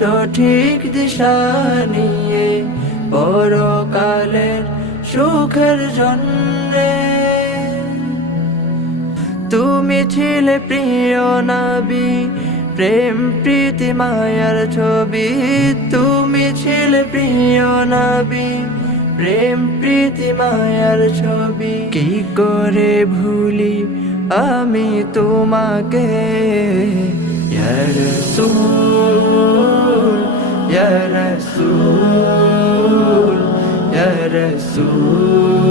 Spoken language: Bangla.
সঠিক দিশা নিয়ে পরকালের সুখের জন্যে। তুমি ছিলে প্রিয় নবী, প্রেম প্রীতি মায়ার ছবি। তুমি ছিলে প্রিয় নবী, প্রেম প্রীতি মায়ার ছবি। কি করে ভুলি আমি তোমাকে, ইয়া রাসূল, ইয়া রাসূল, ইয়া রাসূল।